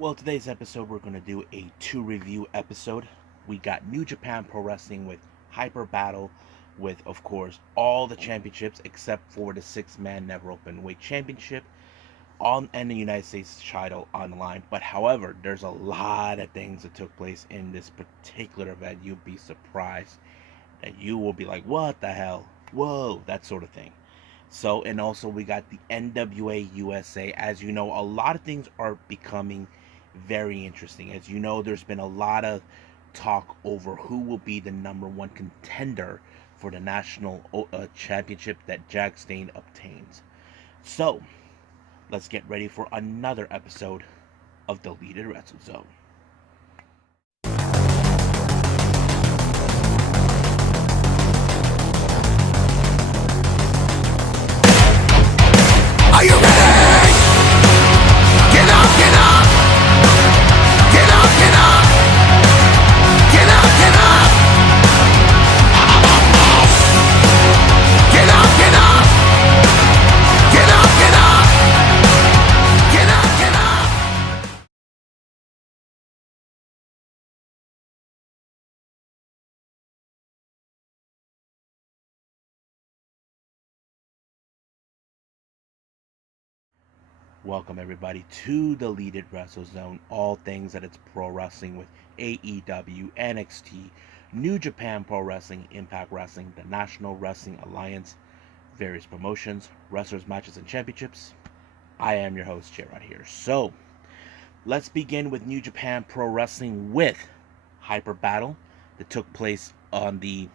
Well, today's episode, we're going to do a two review episode. We got New Japan Pro Wrestling with Hyper Battle, with, of course, all the championships except for the six-man Never Open Weight Championship on and the United States title on the line. But however, there's a lot of things that took place in this particular event. You'll be surprised that you will be like, what the hell? Whoa, that sort of thing. So, and also we got the NWA USA. As you know, a lot of things are becoming very interesting. As you know, there's been a lot of talk over who will be the number one contender for the national championship that Jack Stain obtains. So, let's get ready for another episode of Deleted Wrestle Zone. Are you ready? Get up, get up! Get up, get up! Get up, get up! Get up, get up! Get up, get up! Get up, get up! Welcome everybody to Deleted Wrestle Zone. All things that it's pro wrestling with AEW, NXT, New Japan Pro Wrestling, Impact Wrestling, the National Wrestling Alliance, various promotions, wrestlers, matches, and championships. I am your host, Gerard here. So, let's begin with New Japan Pro Wrestling with Hyper Battle that took place on the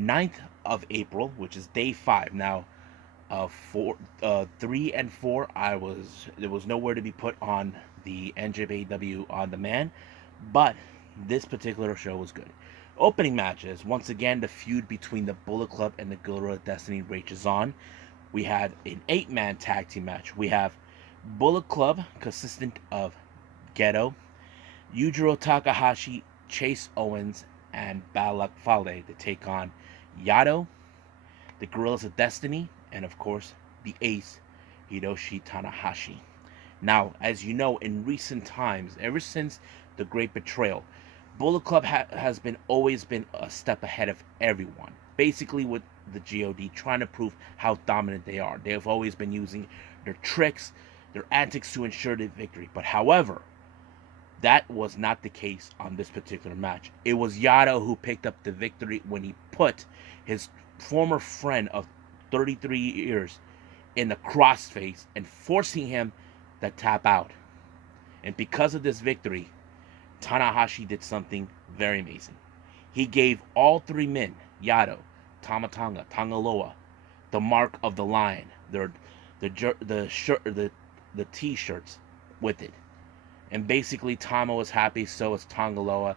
9th of April, which is day 5. Now, 3 and 4, there was nowhere to be put on the NJPW on demand, but this particular show was good. Opening matches, once again, the feud between the Bullet Club and the Guerrilla Destiny rages on. We had an 8-man tag team match. We have Bullet Club, consistent of Geto, Yujiro Takahashi, Chase Owens, and Balak Fale to take on Yano, the Guerrillas of Destiny, and of course, the ace, Hiroshi Tanahashi. Now, as you know, in recent times, ever since the Great Betrayal, Bullet Club has always been a step ahead of everyone. Basically, with the God, trying to prove how dominant they are. They have always been using their tricks, their antics to ensure the victory. But however, that was not the case on this particular match. It was Yano who picked up the victory when he put his former friend of 33 years in the crossface and forcing him to tap out. And because of this victory, Tanahashi did something very amazing. He gave all three men, Yano, Tamatanga, Tangaloa, the mark of the lion, the t-shirts with it. And basically Tama was happy, so was Tangaloa,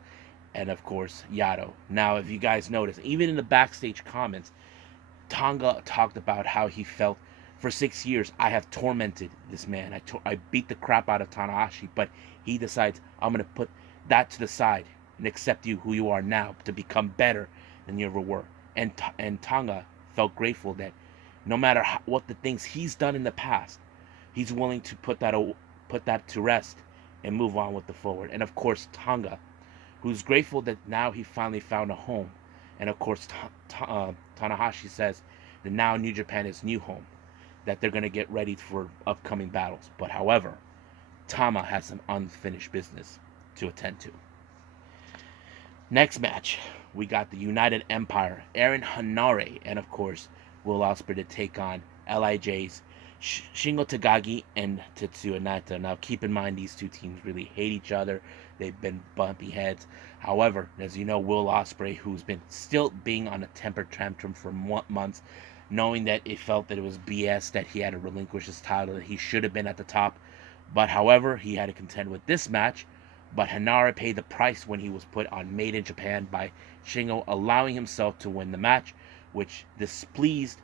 and of course Yano. Now, if you guys notice, even in the backstage comments, Tonga talked about how he felt for 6 years. I have tormented this man. I beat the crap out of Tanahashi, but he decides, I'm going to put that to the side and accept you who you are now to become better than you ever were. And Tonga felt grateful that no matter what the things he's done in the past, he's willing to put that to rest and move on with the forward. And of course, Tonga, who's grateful that now he finally found a home. And of course, Tanahashi says that now New Japan is new home, that they're going to get ready for upcoming battles. But however, Tama has some unfinished business to attend to. Next match, we got the United Empire, Aaron Hanare, and of course, Will Ospreay to take on LIJ's Shingo Takagi and Tetsuya Naito. Now, keep in mind, these two teams really hate each other. They've been bumpy heads. However, as you know, Will Ospreay, who's been still being on a temper tantrum for months, knowing that it felt that it was BS that he had to relinquish his title, that he should have been at the top. But however, he had to contend with this match. But Hanare paid the price when he was put on Made in Japan by Shingo, allowing himself to win the match, which displeased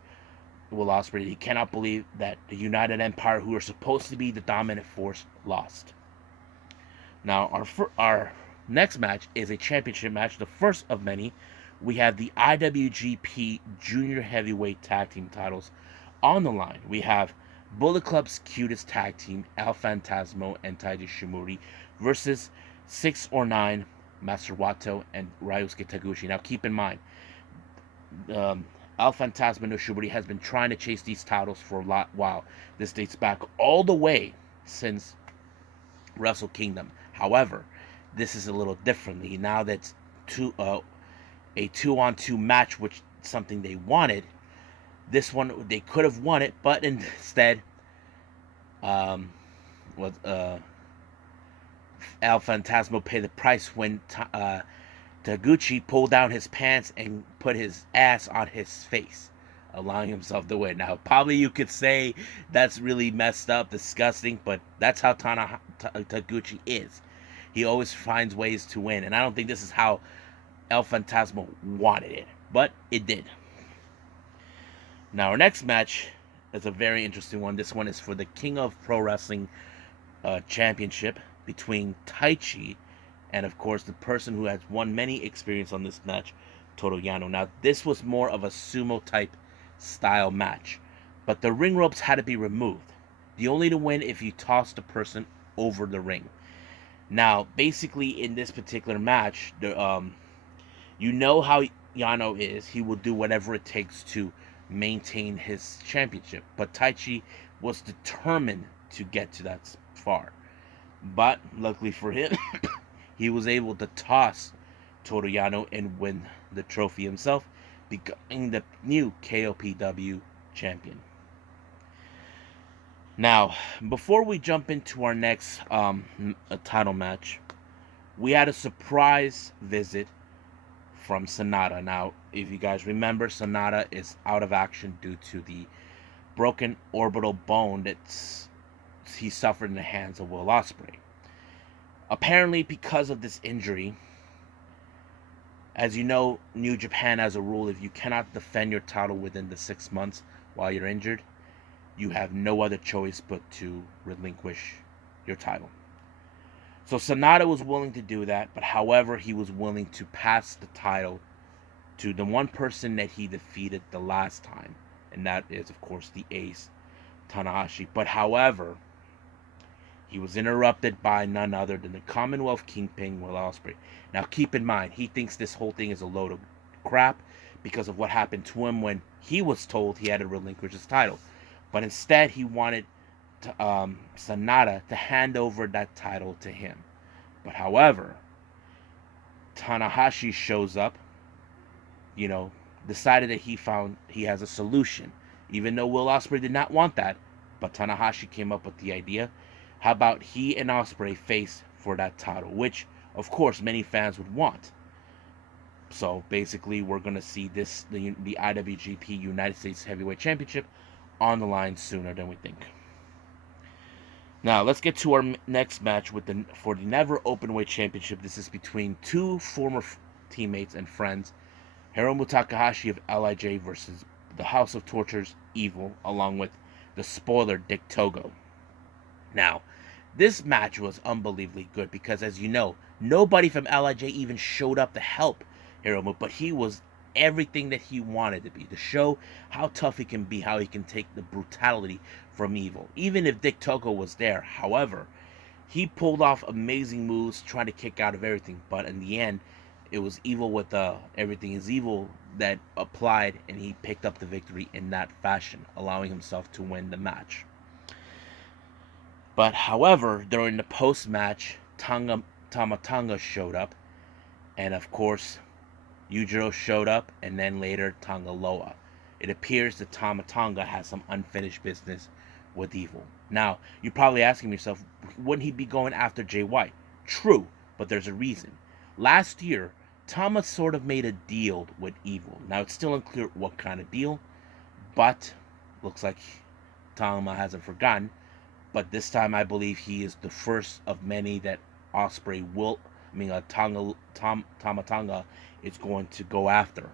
Will Ospreay. He cannot believe that the United Empire, who are supposed to be the dominant force, lost. Now, our next match is a championship match, the first of many. We have the IWGP Junior Heavyweight Tag Team titles on the line. We have Bullet Club's cutest tag team, El Fantasmo and Taiji Shimori, versus 6 or 9, Master Wato and Ryusuke Taguchi. Now keep in mind, El Fantasma no Shimori has been trying to chase these titles for a while. This dates back all the way since Wrestle Kingdom. However, this is a little differently. Now that's a 2-on-2 match, which is something they wanted. This one they could have won it, but instead, was El Fantasmo paid the price when Taguchi pulled down his pants and put his ass on his face, allowing himself to win. Now, probably you could say that's really messed up, disgusting, but that's how Taguchi is. He always finds ways to win, and I don't think this is how El Fantasmo wanted it, but it did. Now, our next match is a very interesting one. This one is for the King of Pro Wrestling Championship between Tai Chi and, of course, the person who has won many experience on this match, Toru Yano. Now, this was more of a sumo type style match, but the ring ropes had to be removed. The only to win if you toss the person over the ring. Now, basically, in this particular match, you know how Yano is. He will do whatever it takes to maintain his championship. But Tai Chi was determined to get to that far. But luckily for him, he was able to toss Toru Yano and win the trophy himself, becoming the new KOPW champion. Now, before we jump into our next title match, we had a surprise visit from Sonata. Now, if you guys remember, Sonata is out of action due to the broken orbital bone that he suffered in the hands of Will Ospreay. Apparently, because of this injury, as you know, New Japan has a rule: if you cannot defend your title within the 6 months while you're injured, you have no other choice but to relinquish your title. So Sonata was willing to do that, but however, he was willing to pass the title to the one person that he defeated the last time, and that is, of course, the ace, Tanahashi. But however, he was interrupted by none other than the Commonwealth Kingpin, Will Ospreay. Now keep in mind, he thinks this whole thing is a load of crap because of what happened to him when he was told he had to relinquish his title. But instead, he wanted Sonata to hand over that title to him. But however, Tanahashi shows up, decided that he has a solution. Even though Will Ospreay did not want that, but Tanahashi came up with the idea. How about he and Ospreay face for that title, which, of course, many fans would want. So basically, we're going to see the IWGP United States Heavyweight Championship on the line sooner than we think. Now, let's get to our next match for the Never Openweight Championship. This is between two former teammates and friends, Hiromu Takahashi of LIJ versus the House of Torture's Evil, along with the spoiler Dick Togo. Now, this match was unbelievably good because, as you know, nobody from LIJ even showed up to help Hiromu, but he was everything that he wanted to be, to show how tough he can be, how he can take the brutality from Evil. Even if Dick Togo was there, however, he pulled off amazing moves, trying to kick out of everything, but in the end, it was Evil with Everything is Evil that applied, and he picked up the victory in that fashion, allowing himself to win the match. But however, during the post-match, Tamatanga showed up, and of course, Yujiro showed up, and then later Tangaloa. It appears that Tamatanga has some unfinished business with Evil. Now, you're probably asking yourself, wouldn't he be going after Jay White? True, but there's a reason. Last year, Tama sort of made a deal with Evil. Now, it's still unclear what kind of deal, but looks like Tama hasn't forgotten. But this time, I believe he is the first of many that Ospreay Tamatanga is going to go after.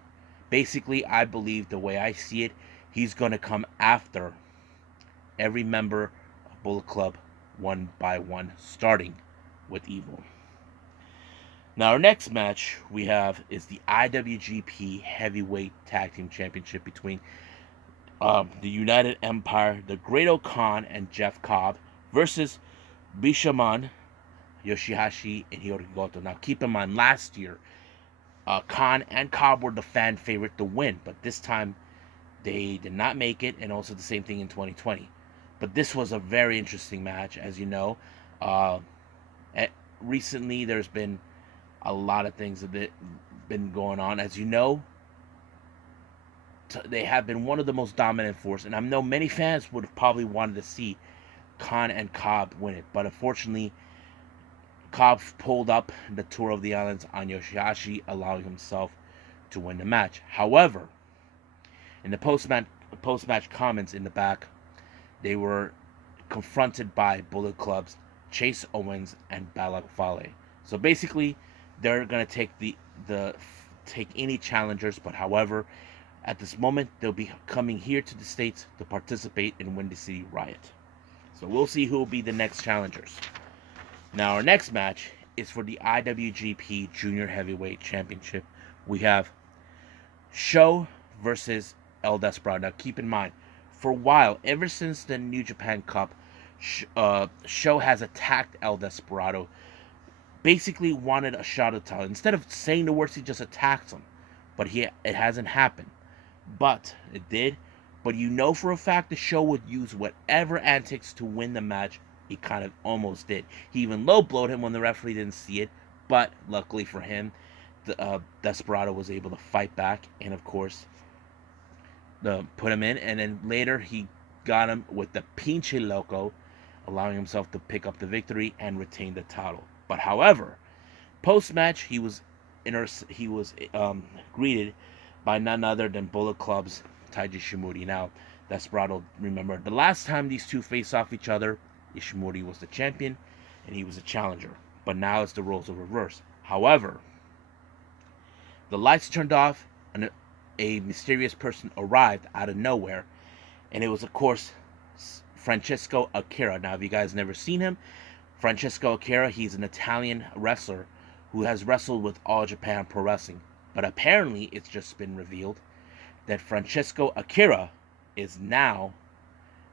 Basically, I believe the way I see it, he's going to come after every member of Bullet Club one by one, starting with Evil. Now, our next match is the IWGP Heavyweight Tag Team Championship between the United Empire, the Great Khan and Jeff Cobb versus Bishamon, Yoshihashi, and Hiromu. Now, keep in mind, last year, Khan and Cobb were the fan favorite to win, but this time they did not make it, and also the same thing in 2020. But this was a very interesting match, as you know. Uh, Recently, there's been a lot of things that have been going on. As you know, they have been one of the most dominant force, and I know many fans would have probably wanted to see Khan and Cobb win it, but unfortunately, Cobb pulled up the Tour of the Islands on Yoshihashi, allowing himself to win the match. However, in the post-match comments in the back, they were confronted by Bullet Club's Chase Owens and Balak Fale. So basically, they're gonna take take any challengers, but however, at this moment, they'll be coming here to the States to participate in Windy City Riot. So we'll see who will be the next challengers. Now, our next match is for the IWGP Junior Heavyweight Championship. We have Sho versus El Desperado. Now, keep in mind, for a while, ever since the New Japan Cup, Sho has attacked El Desperado. Basically, wanted a shot at title. Instead of saying the words, he just attacks him. But it hasn't happened. But it did. But you know for a fact the Sho would use whatever antics to win the match. He kind of almost did. He even low blowed him when the referee didn't see it. But luckily for him, the Desperado was able to fight back, and of course, put him in. And then later he got him with the Pinche Loco, allowing himself to pick up the victory and retain the title. But however, post match he was greeted by none other than Bullet Club's Taiji Shimori. Now, Desperado, remember the last time these two faced off each other, Ishimori was the champion and he was a challenger. But now it's the roles are reversed. However, the lights turned off and a mysterious person arrived out of nowhere, and it was, of course, Francesco Akira. Now, if you guys never seen him, Francesco Akira, he's an Italian wrestler who has wrestled with All Japan Pro Wrestling. But apparently, it's just been revealed that Francesco Akira is now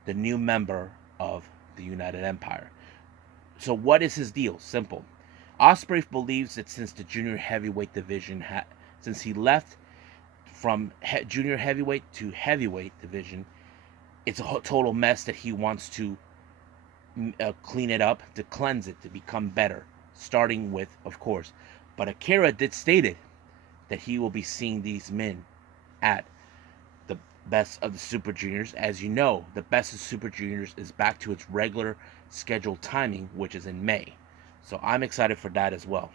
the new member of the United Empire. So what is his deal? Simple. Ospreay believes that since the junior heavyweight division, since he left from junior heavyweight to heavyweight division, it's a total mess that he wants to clean it up, to cleanse it, to become better, starting with, of course. But Akira did stated that he will be seeing these men at the Best of the Super Juniors. As you know, the Best of Super Juniors is back to its regular scheduled timing, which is in May. So I'm excited for that as well.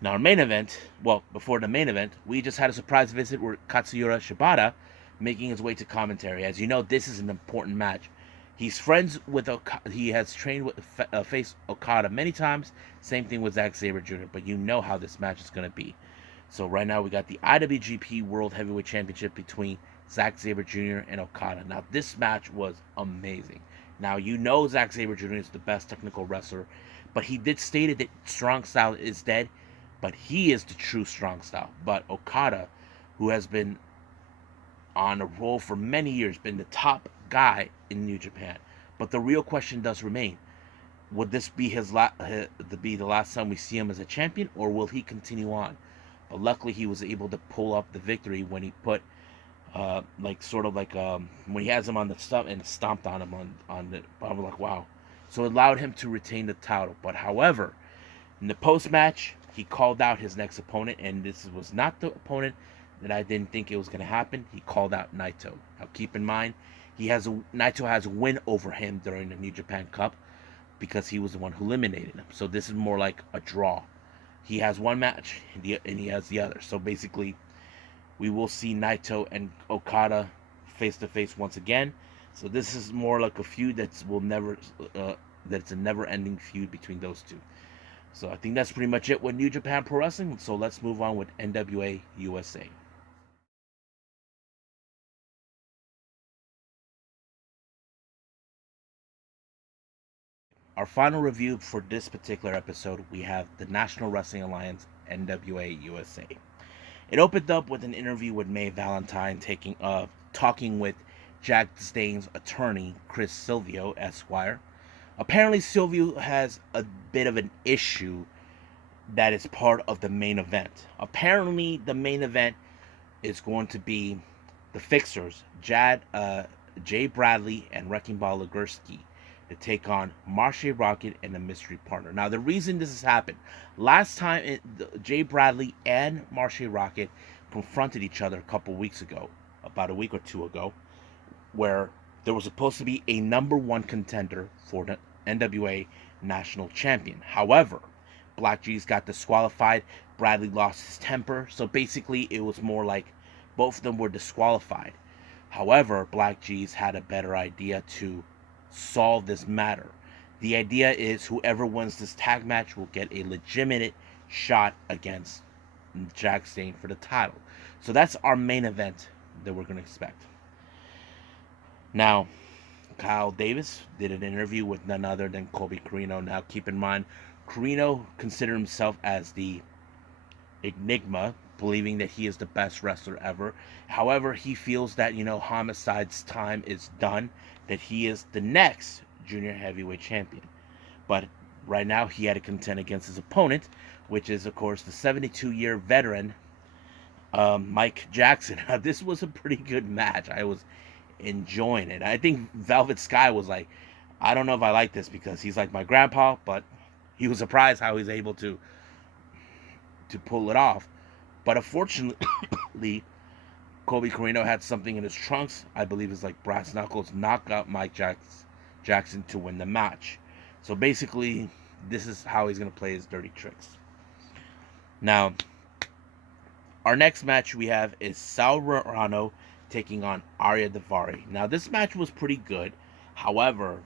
Now, our main event, well, before the main event, we just had a surprise visit with Katsuyori Shibata making his way to commentary. As you know, this is an important match. He's friends with he has trained with face Okada many times. Same thing with Zack Sabre Jr., but you know how this match is going to be. So right now we got the IWGP World Heavyweight Championship between Zack Sabre Jr. and Okada. Now, this match was amazing. Now, you know Zack Sabre Jr. is the best technical wrestler, but he did state that strong style is dead, but he is the true strong style. But Okada, who has been on a roll for many years, been the top guy in New Japan. But the real question does remain: would this be the last time we see him as a champion, or will he continue on? But luckily, he was able to pull up the victory when he put, when he has him on the stump and stomped on him on the. I'm like, wow. So it allowed him to retain the title. But however, in the post match, he called out his next opponent, and this was not the opponent that I didn't think it was going to happen. He called out Naito. Now, keep in mind, Naito has a win over him during the New Japan Cup because he was the one who eliminated him. So this is more like a draw. He has one match, and he has the other. So basically, we will see Naito and Okada face to face once again. So this is more like a feud that's a never-ending feud between those two. So I think that's pretty much it with New Japan Pro Wrestling. So let's move on with NWA USA. Our final review for this particular episode, we have the National Wrestling Alliance, NWA USA. It opened up with an interview with Mae Valentine talking with Jack Stane's attorney, Chris Silvio, Esquire. Apparently, Silvio has a bit of an issue that is part of the main event. Apparently, the main event is going to be the Fixers, Jay Bradley and Wrecking Ball Legursky, to take on Marshe Rocket and the Mystery Partner. Now, the reason this has happened, last time Jay Bradley and Marshe Rocket confronted each other a couple weeks ago, about a week or two ago, where there was supposed to be a number one contender for the NWA National Champion. However, Black G's got disqualified. Bradley lost his temper. So basically, it was more like both of them were disqualified. However, Black G's had a better idea to solve this matter. The idea is whoever wins this tag match will get a legitimate shot against Jack Stane for the title. So that's our main event that we're going to expect. Now, Kyle Davis did an interview with none other than Colby Corino. Now, keep in mind, Corino considered himself as the Enigma, believing that he is the best wrestler ever. However, he feels that, Homicide's time is done, that he is the next junior heavyweight champion. But right now, he had to contend against his opponent, which is, of course, the 72-year veteran, Mike Jackson. Now, this was a pretty good match. I was enjoying it. I think Velvet Sky was like, I don't know if I like this because he's like my grandpa, but he was surprised how he's able to pull it off. But unfortunately, Colby Corino had something in his trunks. I believe it's like brass knuckles, knocked out Mike Jackson to win the match. So basically, this is how he's going to play his dirty tricks. Now, our next match we have is Sauro taking on Ariya Daivari. Now, this match was pretty good. However,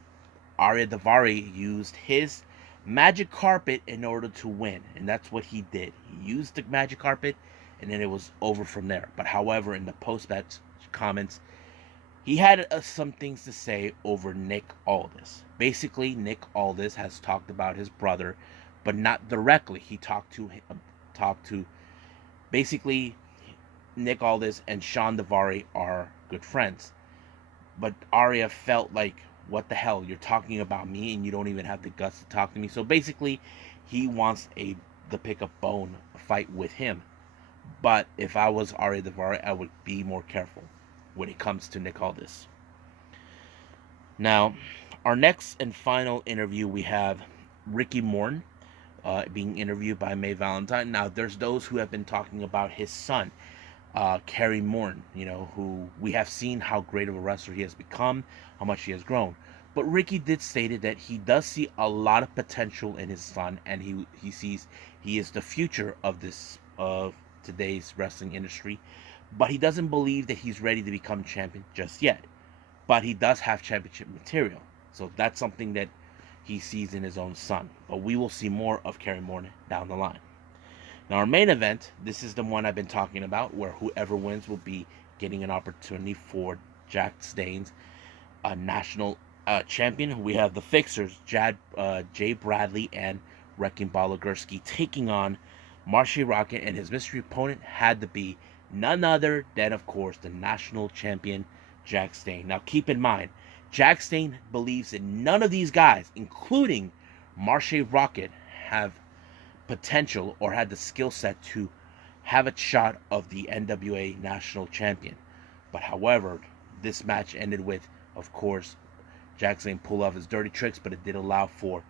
Ariya Daivari used his magic carpet in order to win, and that's what he did. He used the magic carpet, and then it was over from there. But however, in the post-match comments, he had some things to say over Nick Aldis. Basically, Nick Aldis has talked about his brother, but not directly. He talked to basically Nick Aldis and Sean Daivari are good friends. But Ariya felt like, what the hell, you're talking about me and you don't even have the guts to talk to me. So basically, he wants the pick up bone fight with him. But if I was Ariya Daivari, I would be more careful when it comes to Nick Aldis. Now, our next and final interview, we have Ricky Morton being interviewed by Mae Valentine. Now, there's those who have been talking about his son, Kerry Morton, who we have seen how great of a wrestler he has become, how much he has grown. But Ricky did stated that he does see a lot of potential in his son, and he sees he is the future of today's wrestling industry. But he doesn't believe that he's ready to become champion just yet. But he does have championship material, so that's something that he sees in his own son. But we will see more of Kerry Morton down the line. Now, our main event, this is the one I've been talking about, where whoever wins will be getting an opportunity for Jack Stane's national champion. We have the Fixers, Jay Bradley and Wrecking Ball Legursky, taking on Marshe Rocket, and his mystery opponent had to be none other than, of course, the national champion, Jack Stane. Now, keep in mind, Jack Stane believes that none of these guys, including Marshe Rocket, have potential or had the skill set to have a shot of the NWA national champion. But however, this match ended with, of course, Jack Stane pull off his dirty tricks, but it did allow for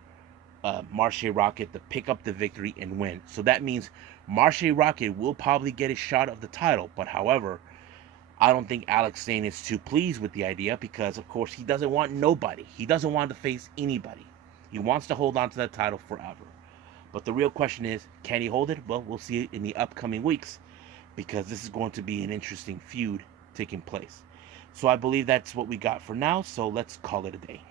Marshe Rocket to pick up the victory and win. So that means Marshe Rocket will probably get a shot of the title. But however, I don't think Alex Stane is too pleased with the idea because, of course, he doesn't want nobody. He doesn't want to face anybody. He wants to hold on to that title forever. But the real question is, can he hold it? Well, we'll see it in the upcoming weeks because this is going to be an interesting feud taking place. So I believe that's what we got for now, so let's call it a day.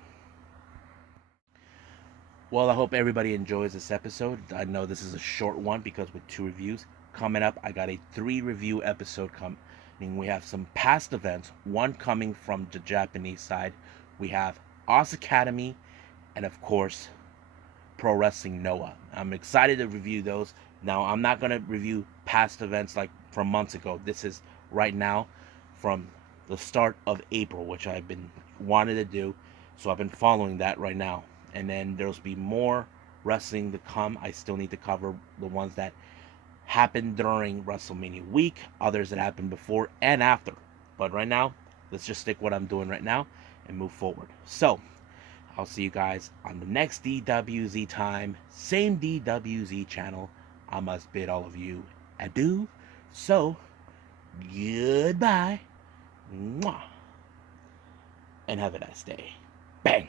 Well, I hope everybody enjoys this episode. I know this is a short one because with 2 reviews. Coming up, I got a 3-review episode coming. We have some past events, one coming from the Japanese side. We have Oz Academy, and of course, Pro Wrestling Noah. I'm excited to review those. Now, I'm not going to review past events like from months ago. This is right now from the start of April, which I've been wanted to do. So I've been following that right now. And then there'll be more wrestling to come. I still need to cover the ones that happened during WrestleMania week, others that happened before and after. But right now, let's just stick what I'm doing right now and move forward. So I'll see you guys on the next DWZ time, same DWZ channel. I must bid all of you adieu. So, goodbye. Mwah. And have a nice day. Bang.